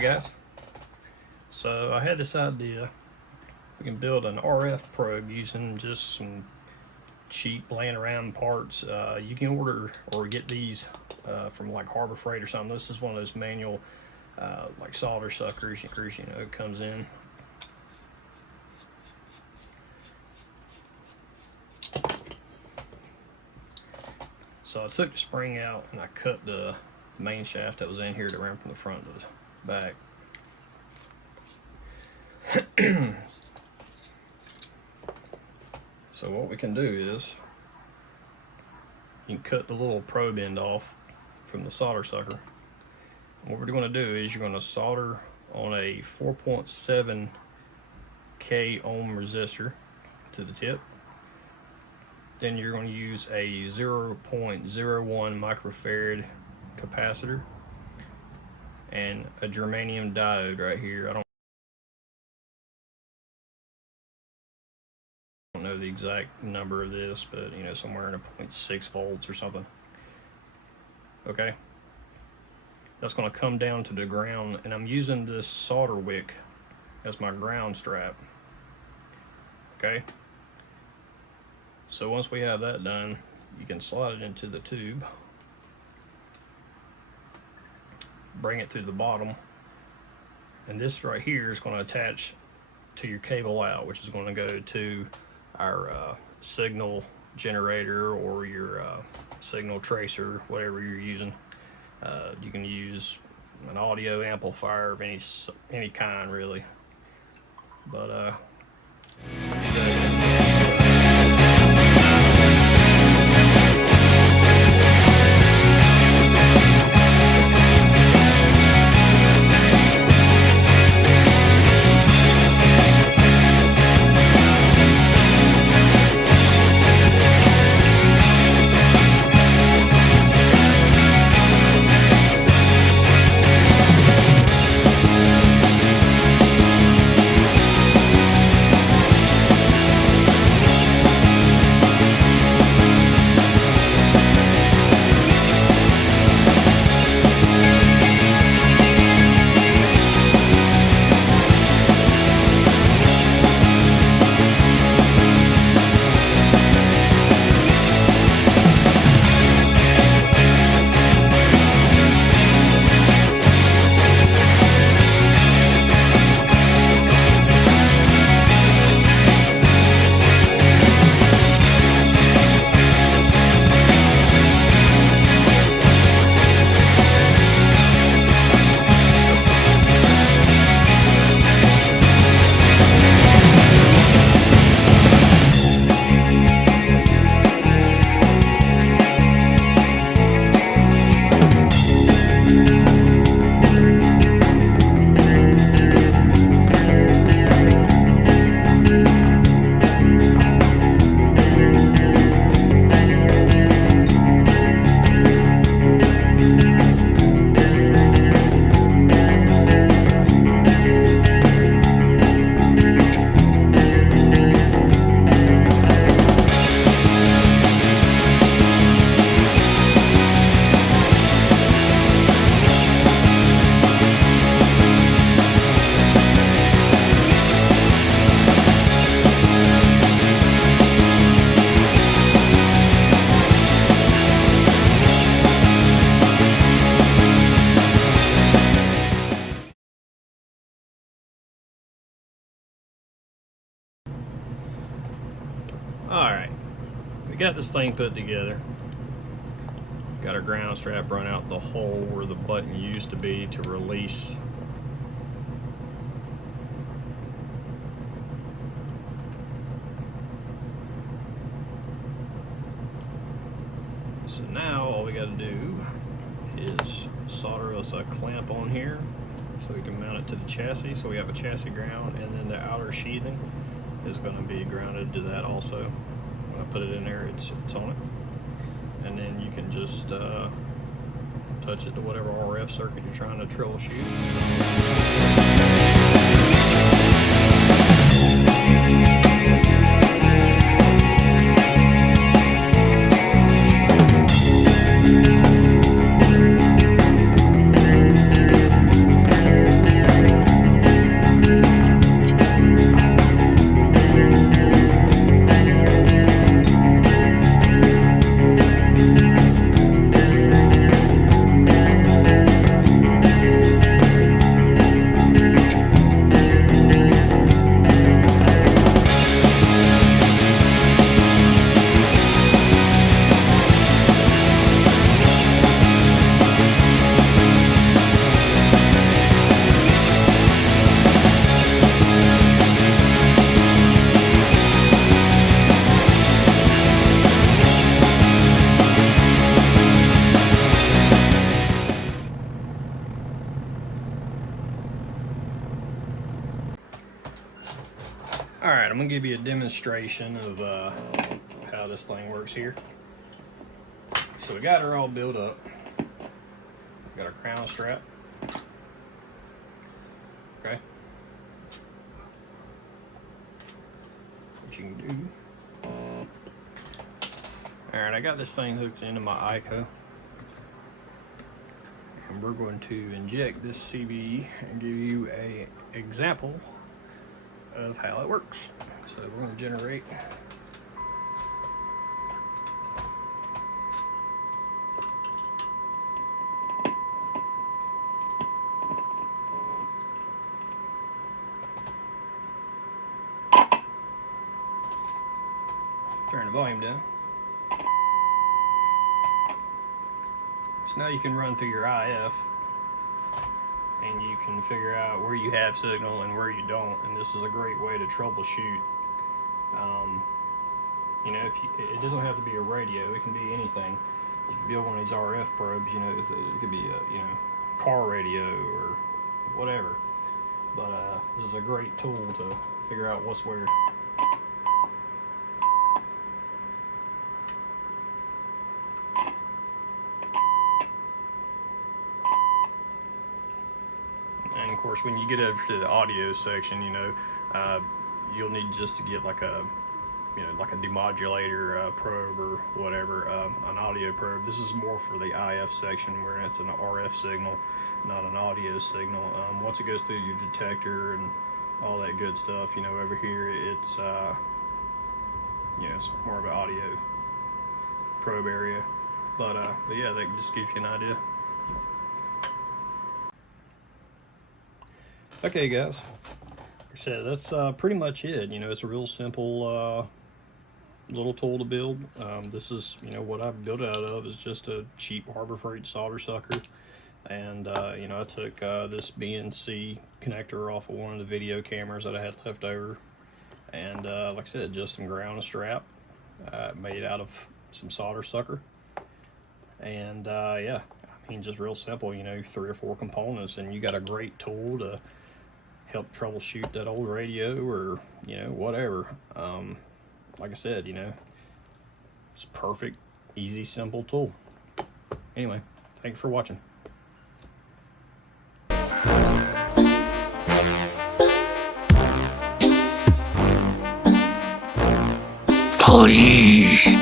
Alright guys, so I had this idea. We can build an RF probe using just some cheap laying around parts. You can order or get these from like Harbor Freight or something. This is one of those manual like solder suckers, you know, it comes in. So I took the spring out and I cut the main shaft that was in here that ran from the front to the back. So what we can do is you can cut the little probe end off from the solder sucker. And what we're going to do is you're going to solder on a 4.7 K ohm resistor to the tip. Then you're going to use a 0.01 microfarad capacitor and a germanium diode right here. I don't know the exact number of this, but you know, somewhere in a 0.6 volts or something. Okay, that's going to come down to the ground, and I'm using this solder wick as my ground strap. Okay, so once we have that done, you can slide it into the tube, bring it to the bottom, and this right here is going to attach to your cable out, which is going to go to our signal generator or your signal tracer, whatever you're using. You can use an audio amplifier of any kind really, but alright, we got this thing put together. Got our ground strap run out the hole where the button used to be to release. So now all we got to do is solder us a clamp on here so we can mount it to the chassis. So we have a chassis ground, and then the outer sheathing is going to be grounded to that also. When I put it in there, it's on it. And then you can just touch it to whatever RF circuit you're trying to troubleshoot. Alright, I'm going to give you a demonstration of how this thing works here. So we got her all built up. Got our crown strap. Okay. What you can do. Alright, I got this thing hooked into my ICO. And we're going to inject this CBE and give you an example of how it works. So we're going to generate turn the volume down. So now you can run through your IF and you can figure out where you have signal and where you don't, and this is a great way to troubleshoot. You know, it doesn't have to be a radio, it can be anything. If you build one of these RF probes, you know, it could be a car radio or whatever. But this is a great tool to figure out what's where. And of course, when you get over to the audio section, you know, you'll need just to get like a demodulator probe or whatever, an audio probe. This is more for the IF section where it's an RF signal, not an audio signal. Once it goes through your detector and all that good stuff, you know, over here it's it's more of an audio probe area. But yeah, that just gives you an idea. Okay, guys. Like I said, that's pretty much it. You know, it's a real simple little tool to build. This is, you know, what I've built it out of is just a cheap Harbor Freight solder sucker. And, you know, I took this BNC connector off of one of the video cameras that I had left over. And, like I said, just some ground strap made out of some solder sucker. And, yeah, I mean, just real simple, you know, 3 or 4 components, and you got a great tool to help troubleshoot that old radio or, you know, whatever. Like I said, you know, it's perfect, easy, simple tool. Anyway, thanks for watching. Please.